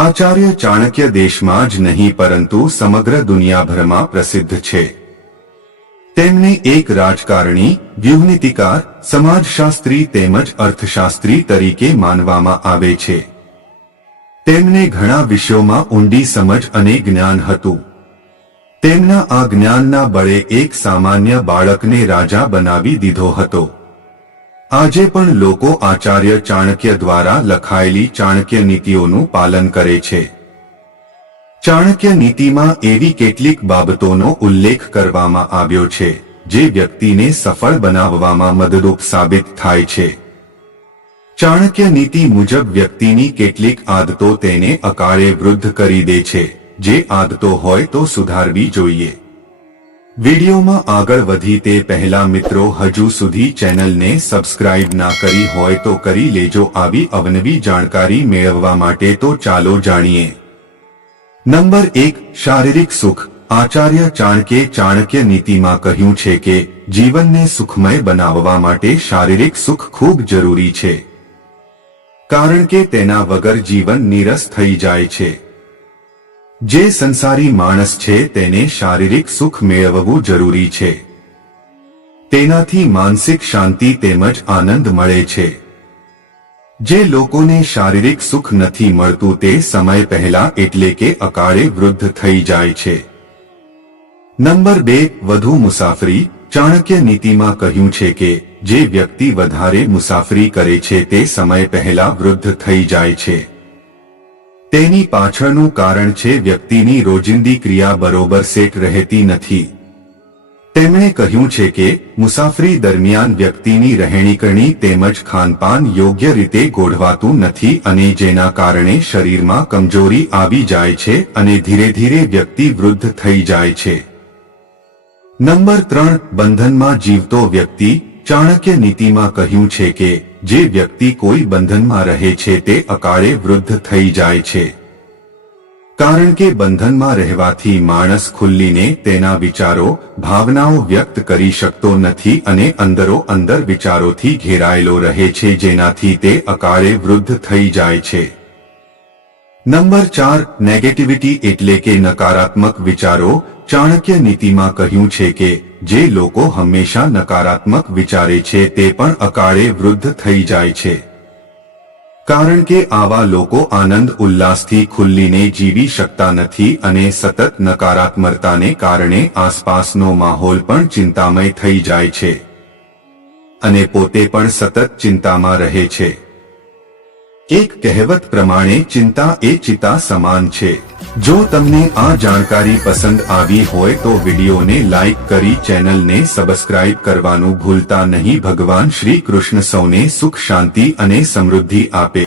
આચાર્ય ચાણક્ય દેશમાં જ નહીં પરંતુ સમગ્ર દુનિયાભરમાં પ્રસિદ્ધ છે. તેમને એક રાજકારણી, વ્યૂહનીતિકાર, સમાજશાસ્ત્રી તેમજ અર્થશાસ્ત્રી તરીકે માનવામાં આવે છે. તેમને ઘણા વિષયોમાં ઊંડી સમજ અને જ્ઞાન હતું. તેમના આ જ્ઞાનના બળે એક સામાન્ય બાળકને રાજા બનાવી દીધો હતો. આજે પણ લોકો આચાર્ય ચાણક્ય દ્વારા લખાયેલી ચાણક્ય નીતિઓનું પાલન કરે છે. ચાણક્ય નીતિમાં એવી કેટલીક બાબતોનો ઉલ્લેખ કરવામાં આવ્યો છે જે વ્યક્તિને સફળ બનાવવામાં મદદરૂપ સાબિત થાય છે. ચાણક્ય નીતિ મુજબ વ્યક્તિની કેટલીક આદતો તેને અકાળે વૃદ્ધ કરી દે છે. જે આદતો હોય તો સુધારવી જોઈએ. વિડીયોમાં આગળ વધી તે પહેલા મિત્રો હજુ સુધી ચેનલને સબસ્ક્રાઇબ ના કરી હોય તો કરી લેજો. આવી અવનવી જાણકારી મેળવવા માટે તો ચાલો જાણીએ. નંબર 1, શારીરિક સુખ. આચાર્ય ચાણક્યે ચાણક્ય નીતિમાં કહ્યું છે કે જીવનને સુખમય બનાવવા માટે શારીરિક સુખ ખૂબ જરૂરી છે, કારણ કે તેના વગર જીવન નીરસ થઈ જાય છે. જે સંસારી માણસ છે તેને શારીરિક સુખ મેળવવું જરૂરી છે. તેનાથી માનસિક શાંતિ તેમજ આનંદ મળે છે. જે લોકોને શારીરિક સુખ નથી મળતું તે સમય પહેલા એટલે કે અકાળે વૃદ્ધ થઈ જાય છે. નંબર 2, વધુ મુસાફરી. ચાણક્ય નીતિમાં કહ્યું છે કે જે વ્યક્તિ વધારે મુસાફરી કરે છે તે સમય પહેલા વૃદ્ધ થઈ જાય છે. તેની પાછળનું કારણ છે વ્યક્તિની રોજિંદી ક્રિયા બરોબર સેટ રહેતી નથી. તેમણે કહ્યું છે કે મુસાફરી દરમિયાન વ્યક્તિની રહેણીકરણી તેમજ ખાનપાન યોગ્ય રીતે ગોઠવાતું નથી અને જેના કારણે શરીરમાં કમજોરી આવી જાય છે અને ધીરે ધીરે વ્યક્તિ વૃદ્ધ થઈ જાય છે. નંબર 3, બંધનમાં જીવતો વ્યક્તિ. ચાણક્ય નીતિમાં કહ્યું છે કે જે વ્યક્તિ કોઈ બંધનમાં રહે છે તે અકાળે વૃદ્ધ થઈ જાય છે, કારણ કે બંધનમાં રહેવાથી માણસ ખુલ્લીને તેના વિચારો, ભાવનાઓ વ્યક્ત કરી શકતો નથી અને અંદરો અંદર વિચારોથી ઘેરાયેલો રહે છે, જેનાથી તે અકાળે વૃદ્ધ થઈ જાય છે. નંબર 4, નેગેટિવિટી એટલે કે નકારાત્મક વિચારો. ચાણક્ય નીતિમાં કહ્યું છે કે જે લોકો હંમેશા નકારાત્મક વિચારે છે તે પણ અકાળે વૃદ્ધ થઈ જાય છે, કારણ કે આવા લોકો આનંદ ઉલ્લાસથી ખુલ્લીને જીવી શકતા નથી અને સતત નકારાત્મકતાને કારણે આસપાસનો માહોલ પણ ચિંતામય થઈ જાય છે અને પોતે પણ સતત ચિંતામાં રહે છે. એક કહેવત પ્રમાણે ચિંતા એ ચિતા સમાન છે. જો તમને આ જાણકારી પસંદ આવી હોય તો વિડીયોને લાઈક કરી ચેનલને સબસ્ક્રાઇબ કરવાનું ભૂલતા નહીં. ભગવાન શ્રી કૃષ્ણ સૌને સુખ, શાંતિ અને સમૃદ્ધિ આપે.